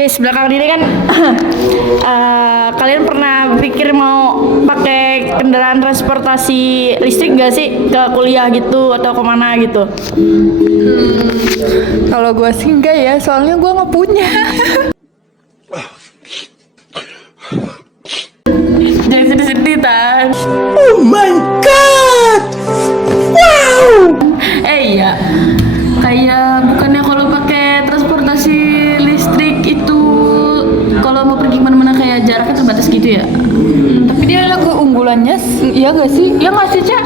Guys, belakangan ini kan kalian pernah pikir mau pakai kendaraan transportasi listrik gak sih ke kuliah gitu atau kemana gitu? Kalau gue sih enggak ya, soalnya gue nggak punya. Jangan sedih-sedih Tan. Oh my god! Wow! Iya, kayak bukannya kalau pakai transportasi listrik itu kalau mau pergi mana-mana kayak jaraknya terbatas gitu ya? Tapi dia ada keunggulannya, iya gak sih? Ya nggak sih Cak?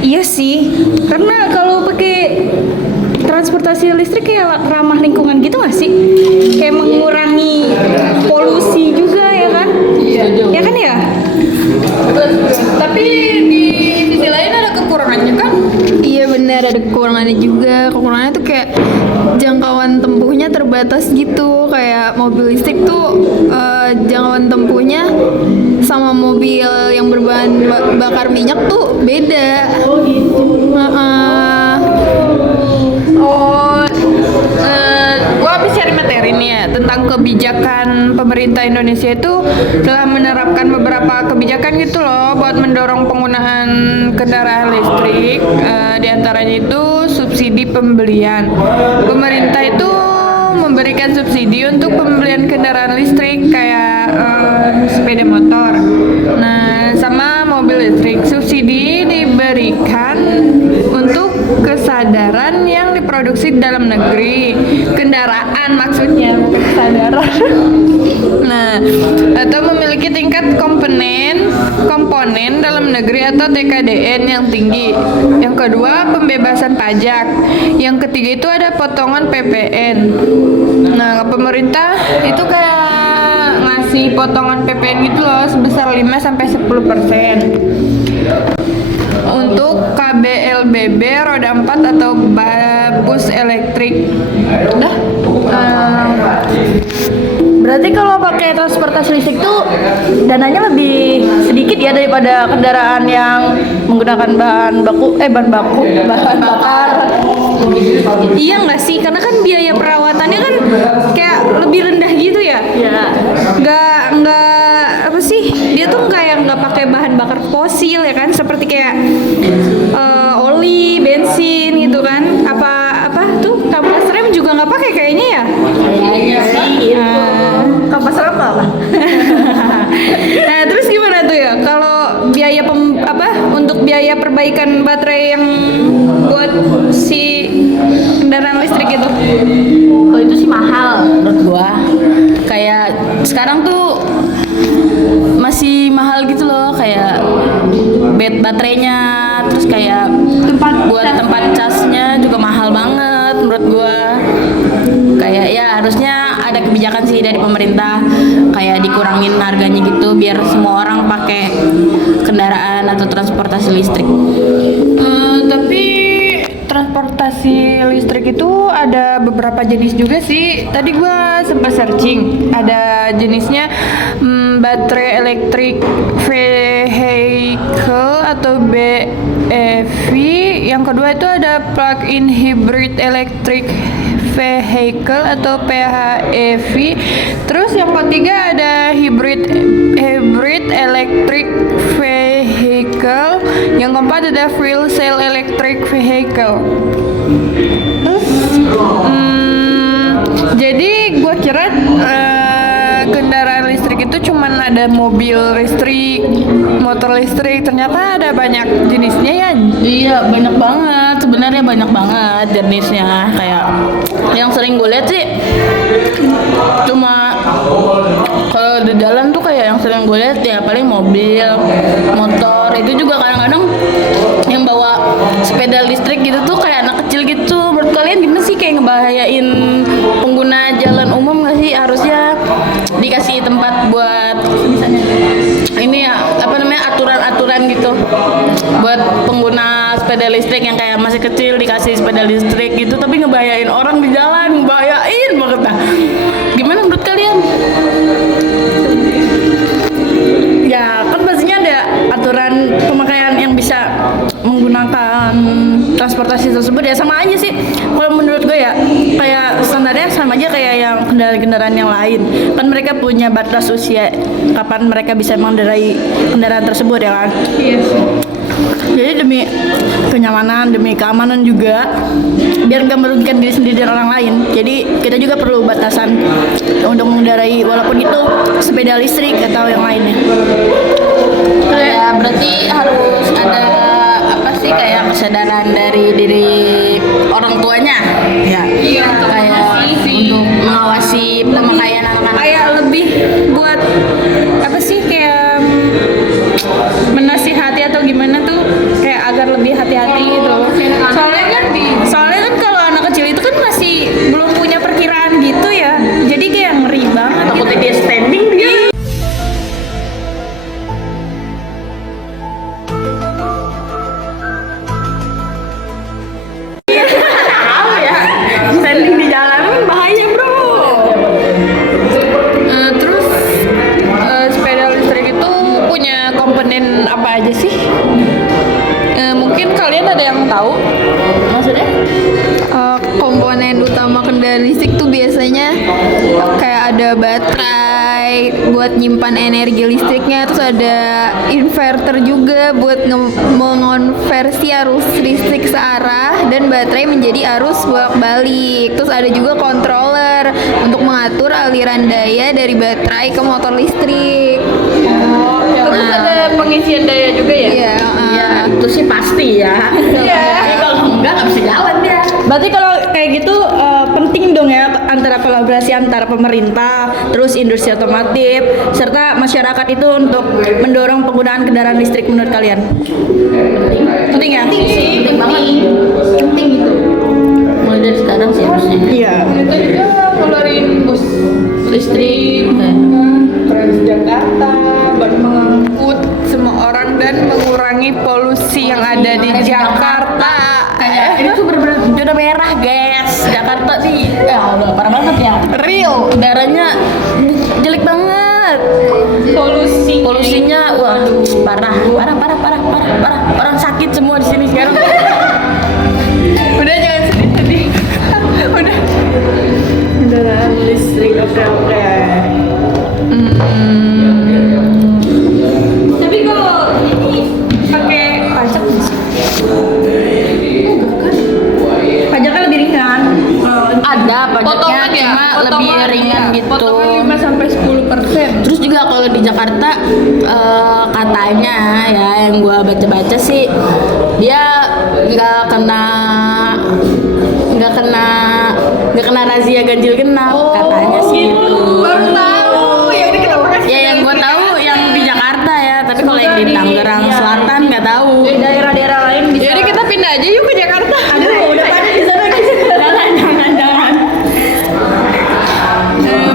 Iya sih, karena kalau pakai transportasi listrik kayak ramah lingkungan gitu nggak sih? Kayak mengurangi polusi juga ya kan? Iya, Ya kan ya? Tapi di sisi lain ada kekurangannya kan? Iya benar, ada kekurangannya juga. Kekurangannya tuh kayak jangkauan tempuhnya terbatas gitu. Kayak mobil listrik tuh jangkauan tempuhnya sama mobil yang berbahan bakar minyak tuh beda. Oh gitu. Gue habis cari materi nih ya tentang kebijakan pemerintah Indonesia itu telah menerapkan beberapa kebijakan gitu loh buat mendorong penggunaan kendaraan listrik. Di antaranya itu subsidi pembelian. Pemerintah itu memberikan subsidi untuk pembelian kendaraan listrik kayak sepeda motor. Nah, sama mobil listrik. Subsidi diberikan untuk kesadaran yang diproduksi dalam negeri, kendaraan maksudnya, bukan kesadaran. Nah, atau memiliki tingkat komponen dalam negeri atau TKDN yang tinggi. Yang kedua, pembebasan pajak. Yang ketiga itu ada potongan PPN. Nah, pemerintah itu kayak ngasih potongan PPN gitu loh sebesar 5-10% untuk KBLBB roda 4 atau bus elektrik. Udah. Berarti kalau pakai transportasi listrik tuh dananya lebih sedikit ya daripada kendaraan yang menggunakan bahan bakar. Iya nggak sih? Karena kan biaya perawatannya kan kayak lebih rendah gitu ya? Ya. Nggak apa sih? Dia tuh kayak nggak pakai bahan bakar fosil ya kan? Seperti kayak oli, bensin gitu kan? Apa tuh kampas rem juga nggak pakai kayaknya ya? Kayaknya sih itu. Kampas rem apa? Nah terus gimana tuh ya? Kalau biaya untuk biaya perbaikan baterai yang buat si kendaraan listrik itu? Kalau itu sih mahal menurut gua. Kayak sekarang tuh masih mahal gitu loh, kayak baterainya, terus kayak tempat casnya juga mahal banget menurut gua. Kayak ya harusnya ada kebijakan sih dari pemerintah kayak dikurangin harganya gitu biar semua orang pakai kendaraan atau transportasi listrik. Tapi transportasi listrik itu ada beberapa jenis juga sih. Tadi gue sempat searching, ada jenisnya baterai electric vehicle atau BEV. Yang kedua itu ada plug-in hybrid electric vehicle atau PHEV. Terus yang ketiga ada hybrid electric vehicle. Yang keempat ada fuel cell electric vehicle. Terus jadi gue kira kendaraan listrik itu cuman ada mobil listrik, motor listrik. Ternyata ada banyak jenisnya ya. Iya banyak banget, sebenarnya banyak banget jenisnya. Kayak yang sering gue lihat sih cuma kalau di jalan tuh kayak yang sering gue lihat ya paling mobil, motor. Itu juga kadang-kadang yang bawa sepeda listrik gitu tuh kayak anak kecil gitu. Menurut kalian gimana sih, kayak ngebahayain pengguna jalan umum nggak sih? Harusnya dikasih tempat buat misalnya ini ya apa namanya aturan-aturan gitu buat pengguna sepeda listrik yang kayak masih kecil, dikasih sepeda listrik gitu, tapi ngebahayain orang di jalan, ngebahayain banget. Nah, gimana menurut kalian? Ya kan pastinya ada aturan pemakaian yang bisa menggunakan transportasi tersebut ya, sama aja sih kalau menurut gue ya, kayak standarnya sama aja kayak yang kendaraan-kendaraan yang lain. Kan mereka punya batas usia kapan mereka bisa mengendarai kendaraan tersebut ya kan. Iya sih. Jadi demi kenyamanan, demi keamanan juga, biar nggak merugikan diri sendiri dan orang lain. Jadi kita juga perlu batasan untuk mengendarai walaupun itu sepeda listrik atau yang lainnya. Kayak berarti harus ada apa sih kayak kesadaran dari diri orang tuanya, ya. Iya, Kayak untuk mengawasi pemakaian anak-anak. Kayak lebih buat apa sih kayak menasihati atau gimana tuh kayak agar lebih hati-hati gitu. Soalnya kan kalau anak kecil itu kan masih belum punya perkiraan gitu ya. Jadi kayak ngeri banget. Takutnya dia standing dia. Tahu ya, standing di jalanan bahaya bro. Terus sepeda listrik itu punya komponen apa aja sih? Mungkin kalian ada yang tahu? Maksudnya? Komponen utama kendaraan listrik tuh biasanya kayak ada baterai buat nyimpan energi listriknya, terus ada inverter juga buat mengonversi arus listrik searah dan baterai menjadi arus bolak-balik. Terus ada juga controller untuk mengatur aliran daya dari baterai ke motor listrik. Terus ada pengisian daya juga ya? Iya, Ya itu sih pasti ya. Tapi kalau enggak nggak bisa jalan dia. Berarti kalau kayak gitu penting dong ya antara kolaborasi antara pemerintah, terus industri otomotif, serta masyarakat itu untuk mendorong penggunaan kendaraan listrik menurut kalian. Penting ya? Penting banget. Penting itu. Mulai dari sekarang sih harusnya. Iya. Kita juga ngeluarin bus Listrik. Transjakarta buat mengangkut semua orang dan mengurangi polusi yang ada di Jakarta. Kayak ini tuh bener-bener zona merah guys. Jakarta nih, ya udah parah banget ya. Real. Udaranya jelek banget. Polusinya, waduh, parah. Orang sakit semua di sini sekarang. Udah jangan sedih-sedih. Udah. Kendaraan listrik, oke. Tapi kalau ini pakai pajak nggak sih? Pajaknya lebih ringan. Ada pajaknya Potongan ya? cuma lebih Potongan, ringan ya. gitu. Potongan 5-10%. Terus juga kalau di Jakarta katanya ya yang gua baca-baca sih dia nggak kena razia ganjil genap katanya sih gitu. Baru tahu. Ya ini kenapa kan? Ya yang gua tahu yang di Jakarta ya, tapi kalau yang di Tangerang Selatan nggak tahu. Di daerah-daerah lain bisa. Jadi kita pindah aja yuk ke Jakarta. Aduh, udah pada di sana guys. Jangan.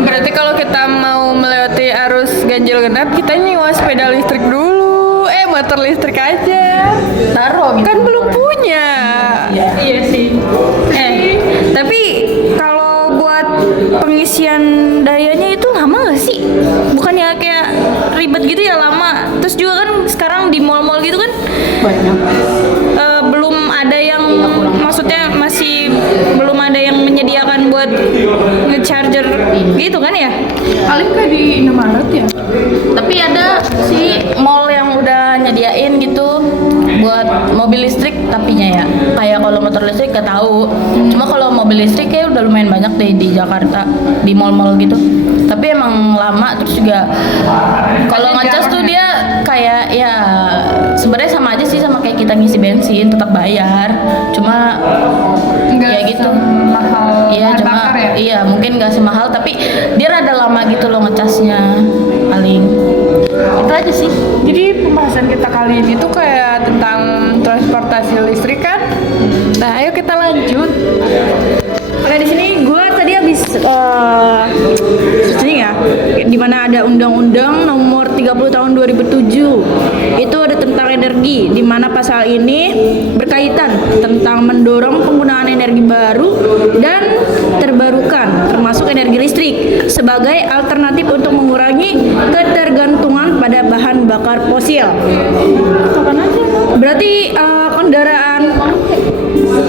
Berarti kalau kita mau melewati arus ganjil genap, kita nyewa sepeda listrik dulu. Motor listrik aja. Taruh gitu. Kan belum punya. Iya sih. Tapi kalau buat pengisian dayanya itu lama nggak sih? Bukannya kayak ribet gitu ya lama. Terus juga kan sekarang di mall-mall gitu kan Banyak. belum ada yang maksudnya masih belum ada yang menyediakan buat nge-charger gitu kan ya? Paling kayak di Indomaret ya. Tapi ada sih mall yang udah nyediain gitu buat mobil listrik tapinya ya. Kayak kalau motor listrik gak tahu. Cuma kalau mobil listrik kayak udah lumayan banyak deh di Jakarta di mall-mall gitu. Tapi emang lama terus juga kalau ngecas tuh dia kayak ya sebenarnya sama aja sih sama kayak kita ngisi bensin tetap bayar. Cuma ya gitu. Mahal. Iya bahan cuma bakar ya? iya mungkin gak semahal tapi dia rada lama gitu loh ngecasnya paling itu aja sih. Jadi pembahasan kita kali ini tuh kayak tentang transportasi listrik kan. Nah, ayo kita lanjut. Oke, di sini gue tadi habis searching ya, di mana ada Undang-Undang Nomor 30 Tahun 2007. Itu ada tentang energi, di mana pasal ini berkaitan tentang mendorong penggunaan energi baru dan terbarukan, termasuk energi listrik, sebagai alternatif untuk mengurangi ketergantungan pada bahan bakar fosil. Berarti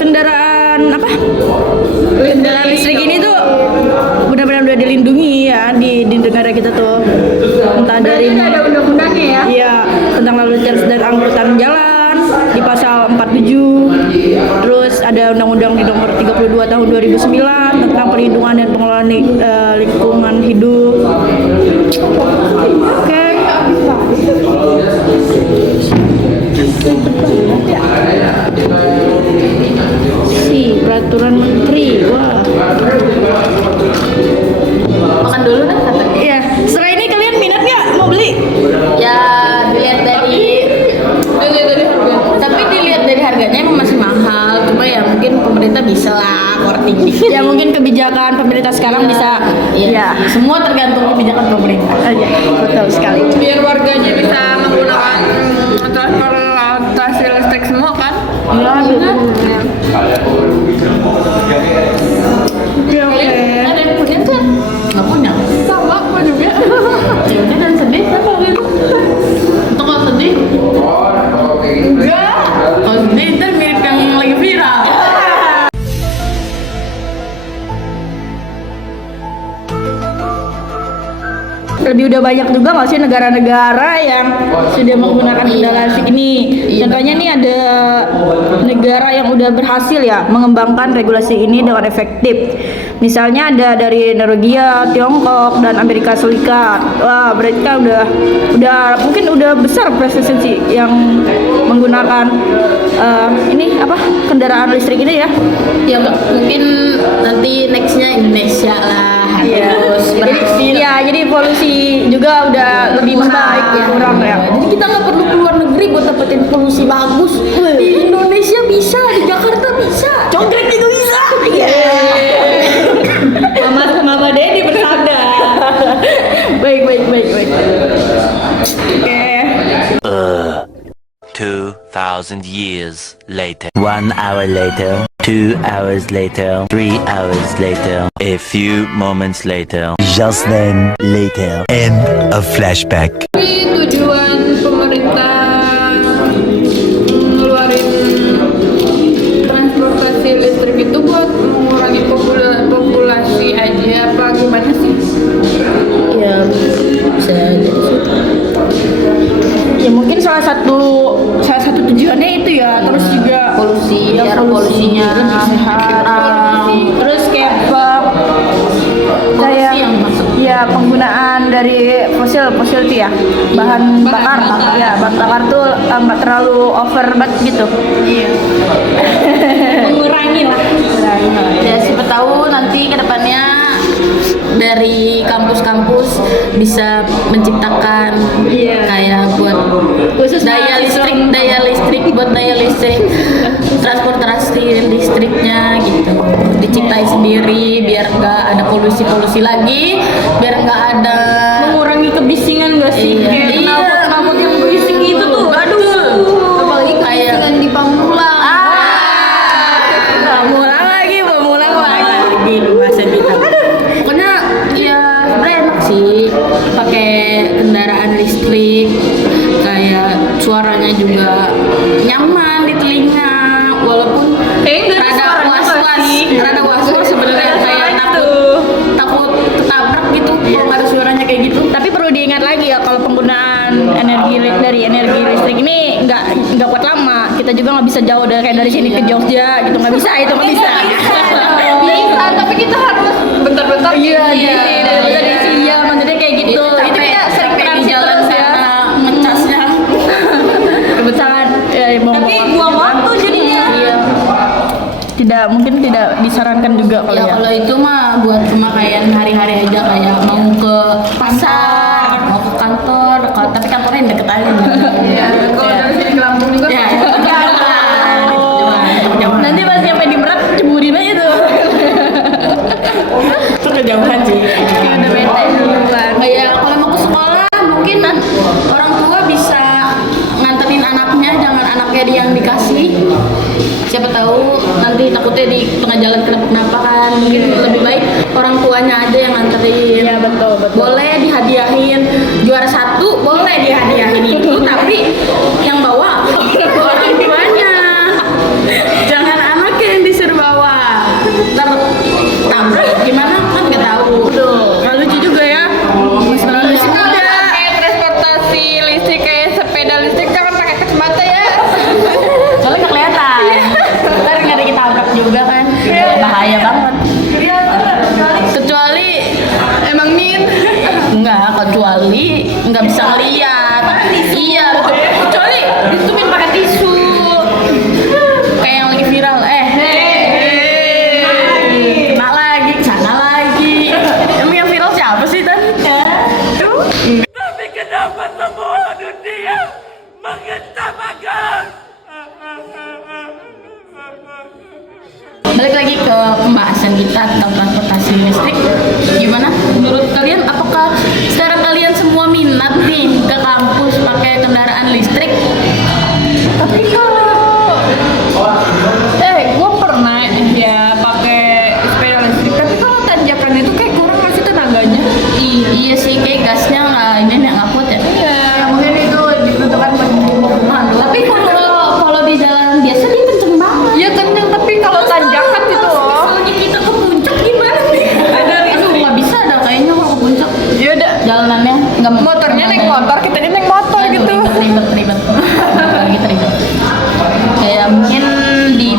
kendaraan apa kendaraan listrik ini tuh benar-benar udah dilindungi ya di negara kita tuh, entah dari ada undang-undangnya ya. iya tentang lalu lintas dan angkutan jalan di pasal 47, terus ada undang-undang di nomor 32 tahun 2009 tentang perlindungan dan pengelolaan lingkungan hidup. Oke. Si peraturan menteri, wah. Makan dulu dah kata. Iya, setelah ini kalian minat nggak mau beli? Ya dilihat dari tapi dilihat dari harganya emang masih mahal, cuma ya mungkin pemerintah bisa lah korting dikit. Ya mungkin kebijakan pemerintah sekarang bisa. Iya, semua tergantung kebijakan pemerintah. Iya, betul sekali. Biar warganya bisa menggunakan transportasi listrik semua kan. Iya, betul. Oke. Ada yang punya kan? Nggak punya. Sama aku juga. Ya udah dan sedih kan kalau gitu. Untuk kalau sedih? Enggak. Kalau sedih ntar mirip yang lagi viral. Lebih udah banyak juga nggak sih negara-negara yang sudah menggunakan kendaraan listrik ini. Contohnya nih ada negara yang udah berhasil ya mengembangkan regulasi ini dengan efektif. Misalnya ada dari Norwegia, Tiongkok, dan Amerika Serikat. Wah, berarti kan udah mungkin udah besar prestasi yang menggunakan ini apa kendaraan listrik ini ya. Ya mungkin nanti nextnya Indonesia lah Iya. harus berhasil. Jadi polusi juga udah lebih membaik ya, kurang ya. Jadi kita nggak perlu keluar negeri buat dapetin polusi bagus. Di Indonesia bisa, di Jakarta bisa, Congrek juga bisa. Mama Dedi bersabda. baik. Oke. 2,000 years later. 1 hour later. 2 hours later. 3 hours later. A few moments later. Just then later. End of flashback. Tapi tujuan pemerintah ngeluarin transportasi listrik itu buat mengurangi populasi aja apa gimana sih? Ya bisa jadi sih. Ya mungkin salah satu tujuannya itu ya, terus juga Polusi, ya, biar polusinya lebih sehat. Terus kayak polusi yang masuk. ya penggunaan dari fosil itu ya bahan bakar ya bahan bakar tuh nggak terlalu over banget gitu. Iya. Mengurangi lah. Ya siapa tahu nanti kedepannya dari kampus-kampus bisa menciptakan kayak buat Khusus daya listrik transportasi listriknya gitu diciptain sendiri biar nggak ada polusi lagi, biar nggak ada Mengurangi kebisingan gak sih? Iya. Kayak knalpot yang berisik itu tuh. Aduh. Apalagi Kayak- kebisingan di Pamulang. Mulang lagi bahasa kita. Pokoknya ya sebenarnya enak sih pakai kendaraan listrik, kayak suaranya juga nyaman di telinga walaupun rada was-was sebenarnya kayak takut ketabrak gitu kalau nggak ada suaranya kayak gitu. Tapi perlu diingat lagi ya kalau penggunaan energi listrik ini nggak kuat lama. Kita juga nggak bisa jauh kayak dari sini ke Jogja gitu, nggak bisa itu nggak bisa. Bisa, tapi kita harus bentar-bentar Iya, dari sini ya maksudnya kayak gitu. Itu kita sering di transit jalan terus ya. sana ngecasnya. Kebetulan tapi buang waktu jadinya. Iya. Mungkin tidak disarankan juga kalau Ya ya. kalau itu mah buat pemakaian hari-hari aja kayak mau ke pasar, mau ke kantor, tapi kantornya deket aja. Ya, kalau dari sini ke Lampung juga. Ya, Nanti pas nyampe di Merak ceburin aja tuh. itu kejauhan sih. Kayak udah bete duluan. Kayak kalau mau ke sekolah mungkin orang tua bisa nganterin anaknya, jangan anaknya yang dikasih. Siapa tahu nanti takutnya di tengah jalan kenapa kan, mungkin lebih baik orang tuanya aja yang nganterin. Iya betul. Boleh dihadiahin juara 1, boleh dihadiahin itu, tapi yang bawa orang tuanya, jangan anaknya yang disuruh bawa. kampus pakai kendaraan listrik. Tapi kalau gue pernah ya pakai sepeda listrik. Tapi kalau tanjakan itu kayak kurang masih tenaganya. Iya sih, kayak gasnya nggak ini nggak kuat ya. Iya, mungkin itu dibutuhkan pemandu. Tapi kalau di jalan biasa dia kenceng banget. Ya kenceng, tapi kalau tanjakan gitu loh. Misalnya kita ke puncak gimana nih? Aduh nggak bisa ada kayaknya kalau ke puncak. Ya udah, Jalanannya nggak motornya naik motor, kita naik motor Aduh, gitu. ribet. Gitu ribet. Kayak mungkin di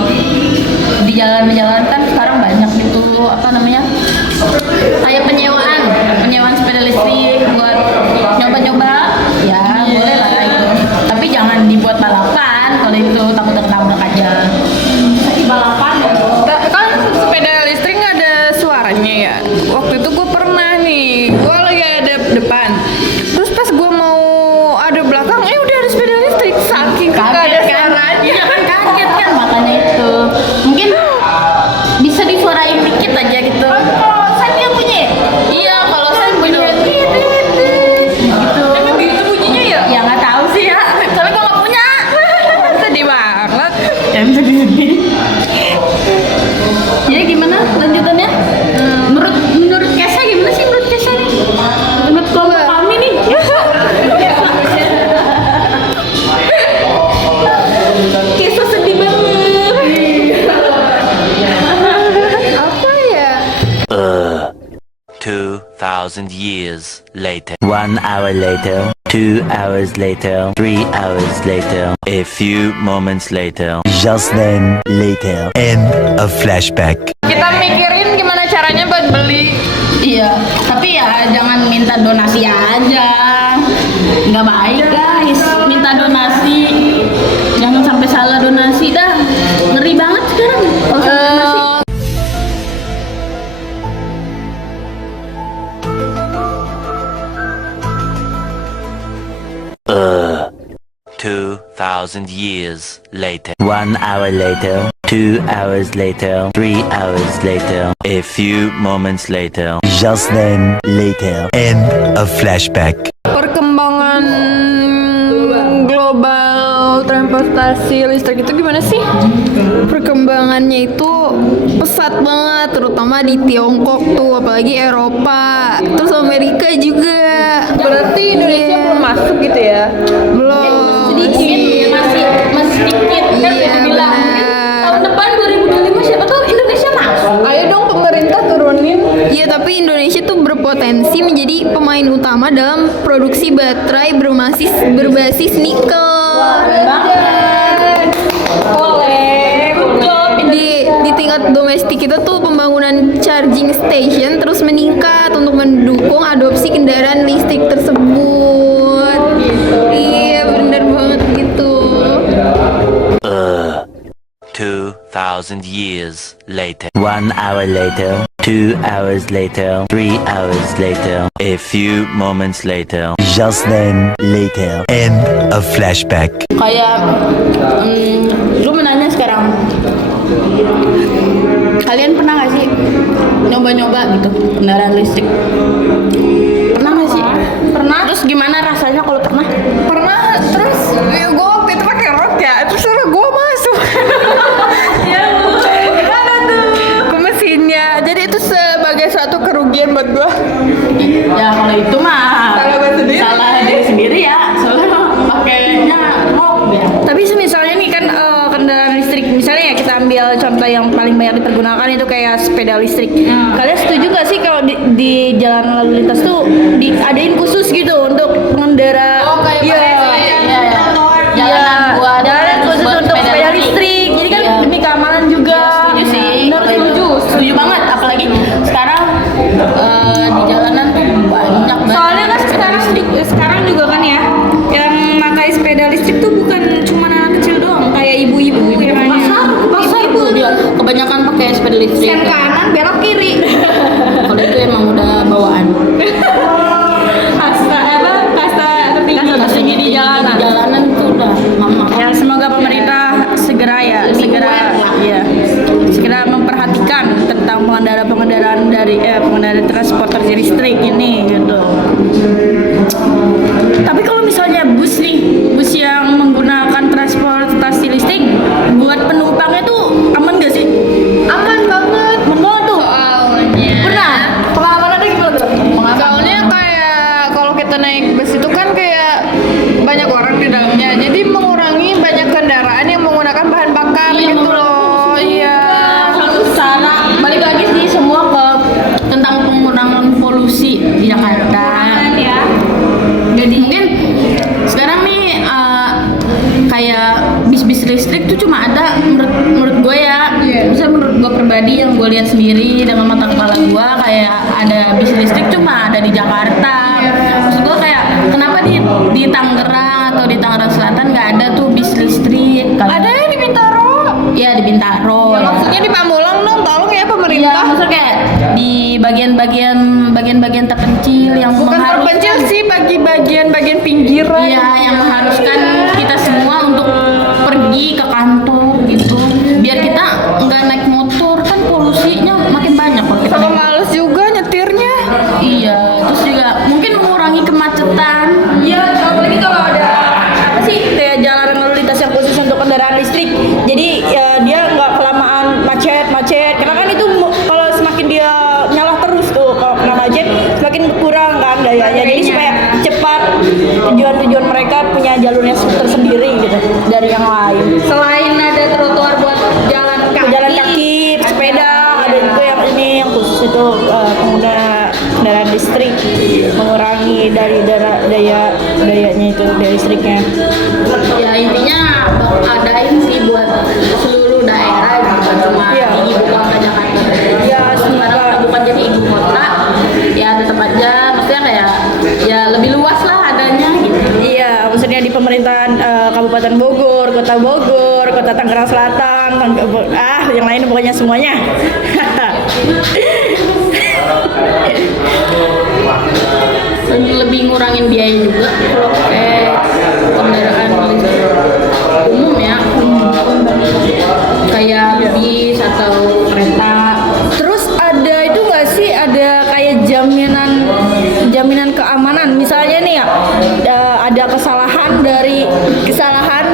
jalan-jalan kan sekarang banyak itu apa namanya? Kayak penyewaan sepeda listrik buat nyoba-nyoba. Ya, boleh lah itu. Tapi jangan dibuat balapan kalau itu takut ketabrak aja. Di balapan ya. Kan sepeda listrik nggak ada suaranya ya. Waktu itu gue pernah nih, gue lagi ada depan. Terus pas gue mau ada belakang, udah ada sepeda listrik. Saking nggak ada suaranya. Iya kan kaget kan makanya itu. Mungkin bisa disuarain dikit aja gitu. Kalau saya yang punya. Iya, kalau saya punya gitu. Emang gitu bunyinya ya? Ya nggak tahu sih ya. Soalnya gue nggak punya. Sedih banget. Yang sedih. Jadi gimana lanjutannya? Menurut Kesha gimana sih menurut Kesha nih? Menurut kelompok kami nih. Kesha sedih banget. Apa ya? 2,000 years later. 1 hour later. 2 hours later. 3 hours later. A few moments later. Just then later. End of flashback. Kita mikirin gimana caranya buat beli. Iya, tapi ya jangan minta donasi aja. Nggak baik guys, minta donasi. Jangan sampai salah donasi dah. Ngeri banget sekarang. Kalau salah donasi. 2,000 years later. 1 hour later. 2 hours later. 3 hours later. A few moments later. Just then later. End of flashback. Perkembangan global transportasi listrik itu gimana sih? Perkembangannya itu pesat banget, terutama di Tiongkok tuh, apalagi Eropa, terus Amerika juga. Berarti Indonesia belum masuk gitu ya? Belum. Sedikit, masih sedikit. Kan Iya, udah bilang mungkin benar. tahun depan 2025 siapa tahu Indonesia masuk. Ayo dong pemerintah turunin. Iya, tapi Indonesia tuh berpotensi menjadi pemain utama dalam produksi baterai berbasis nikel. Boleh, Di tingkat domestik kita tuh pembangunan charging station terus meningkat untuk mendukung adopsi kendaraan listrik tersebut. Iya, bener banget gitu. 2,000 years later. 1 hour later. 2 hours later. 3 hours later. A few moments later. Just then later. End of flashback. Kayak lu menanya sekarang, kalian pernah gak sih nyoba-nyoba gitu kendaraan listrik? Pernah gak sih? Pernah. Terus gimana rasanya kalau pernah? Pernah, terus gue waktu itu pakai rok ya, terus gue masuk. Ya gimana tuh? Ke mesinnya, jadi itu sebagai suatu kerugian buat gue. Ya kalau itu mah Salah gue sendiri. salah diri sendiri ya. Soalnya pakainya rok ya. Tapi misalnya nih kan kendaraan listrik, misalnya ya kita ambil contoh yang paling banyak dipergunakan itu kayak sepeda listrik. Kalian setuju gak sih kalau di jalan lalu lintas tuh diadain khusus gitu untuk pengendara? Oh, kayak Iya. Jalanan buat Jalanan khusus untuk sepeda listrik. Jadi kan Iya. demi keamanan juga. Setuju sih. Benar, Kalau itu setuju banget. Apalagi sekarang di jalanan tuh banyak banget. Soalnya kan sekarang juga kan ya, yang pakai sepeda listrik tuh bukan cuma anak kecil doang, kayak ibu-ibu yang pasar ibu-ibu dia kebanyakan pakai sepeda listrik. sen kanan belok kiri. Kalau itu emang udah bawaan. Kasta tertinggi di jalanan. Di jalanan tuh udah mama. Ya semoga pemerintah segera memperhatikan tentang pengendara-pengendara transportasi listrik ini gitu. Tapi kalau misalnya cuma ada menurut gue ya, misalnya menurut gue pribadi yang gue lihat sendiri dengan mata kepala gue, kayak ada bis listrik cuma ada di Jakarta. Maksud gue kayak kenapa di Tangerang atau di Tangerang Selatan nggak ada tuh bis listrik? Ada yang di Bintaro. Iya di Bintaro. Ya, maksudnya di Pamulang dong, tolong ya Iya, pemerintah. maksudnya kayak di bagian terpencil yang Bukan terpencil sih, bagi bagian pinggiran. Iya, yang mengharuskan kita semua untuk pergi ke kantor gitu. Biar kita nggak naik motor, kan polusinya makin banyak kalau kita Sama naik. males juga nyetirnya. Iya, terus juga mungkin mengurangi kemacetan. Iya, apalagi kalau ada apa sih kayak jalan lalu lintas yang khusus untuk kendaraan listrik. Jadi ya, dia nggak kelamaan macet. Karena kan itu kalau semakin dia nyala terus tuh, kalau kena macet semakin berkurang kan dayanya. Jadi supaya cepat tujuan mereka punya jalurnya tersendiri gitu dari yang lain. Selain ada trotoar buat jalan kaki, Sepeda, ada juga yang ini yang khusus itu pengguna kendaraan listrik, mengurangi dari dayanya itu dari listriknya. Ya intinya adain sih buat seluruh daerah, bukan cuma Iya. di ibu kota Jakarta. Ya, Sekarang bukan jadi ibu kota, ya tetap aja, maksudnya kayak ya lebih luas lah adanya gitu. Iya, maksudnya di pemerintahan Kabupaten Bogor, Kota Tangerang Selatan, yang lain pokoknya semuanya. Dan lebih ngurangin biaya juga kalau pakai kendaraan listrik umum ya, kayak bis atau kereta. Terus ada itu nggak sih, ada kayak jaminan keamanan, misalnya nih ya, ada kesalahan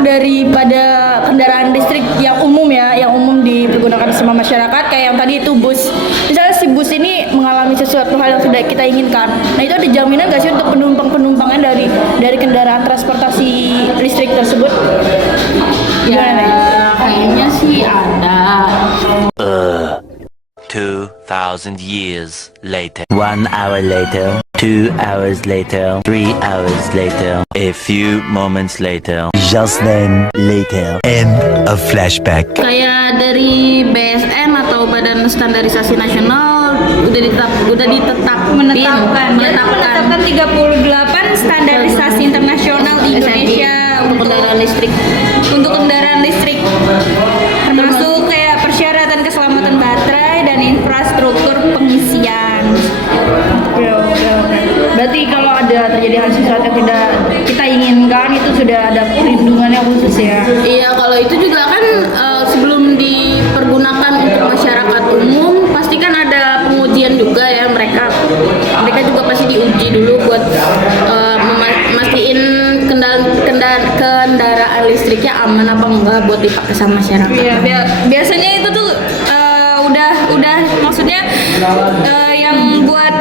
daripada kendaraan listrik yang umum ya, yang umum dipergunakan sama masyarakat, kayak yang tadi itu bus. Misalnya si bus ini mengalami sesuatu hal yang sudah kita inginkan, nah itu ada jaminan nggak sih untuk penumpangnya dari kendaraan transportasi listrik tersebut? Ya kayaknya sih ada. 2,000 years later. 1 hour later. 2 hours later. 3 hours later. A few moments later. Just then later. End of flashback. Kayak dari BSN atau Badan Standarisasi Nasional menetapkan 38 standarisasi internasional di Indonesia untuk kendaraan listrik. Termasuk kayak persyaratan keselamatan baterai dan infrastruktur pengisian. Berarti kalau ada terjadi hal sesuatu yang tidak kita inginkan, itu sudah ada perlindungannya khusus ya. Iya, kalau itu juga kan sebelum dipergunakan untuk masyarakat umum pasti kan ada pengujian juga ya, mereka juga pasti diuji dulu buat mastiin kendaraan listriknya aman apa enggak buat dipakai sama masyarakat. Iya, biasanya itu tuh udah maksudnya yang buat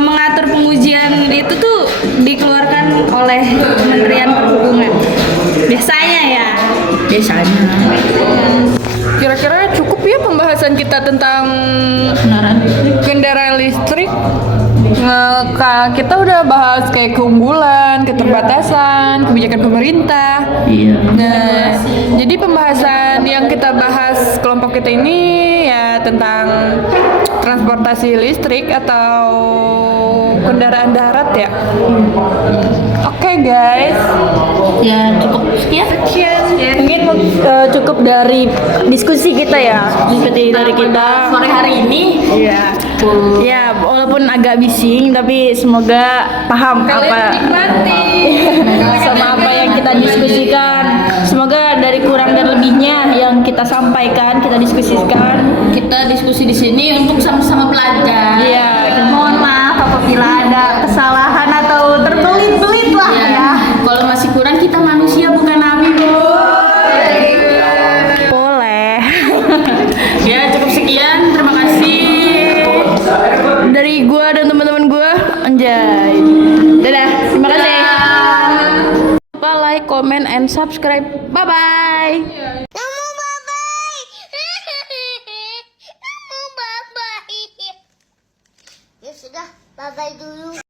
mengatur pengujian itu tuh dikeluarkan oleh Kementerian Perhubungan. Biasanya. Kira-kira cukup ya pembahasan kita tentang kendaraan listrik. Kita udah bahas kayak keunggulan, keterbatasan, kebijakan pemerintah. Iya. Nah, jadi pembahasan yang kita bahas kelompok kita ini ya tentang transportasi listrik atau kendaraan darat ya. Oke guys. Ya cukup sekian. Mungkin cukup dari diskusi kita ya, seperti dari kita sore hari ini. Iya. Ya, walaupun agak bising tapi semoga paham sama apa yang kita diskusikan. Semoga dari kurang dan lebihnya yang kita sampaikan, kita diskusikan. Kita diskusi di sini untuk sama-sama belajar. Iya. Mohon maaf apabila ada kesalahan atau terbelit-belit lah Ya. ya. Kalau masih kurang kita manusia bukan nabi, Bu. Boleh. Ya, cukup sekian. Terima kasih. Dari gua dan teman-teman gua, anjay. Dadah, terima kasih. Jangan lupa like, comment, and subscribe. Bye-bye. Kamu bye-bye. Kamu bye-bye. Ya sudah, bye-bye dulu.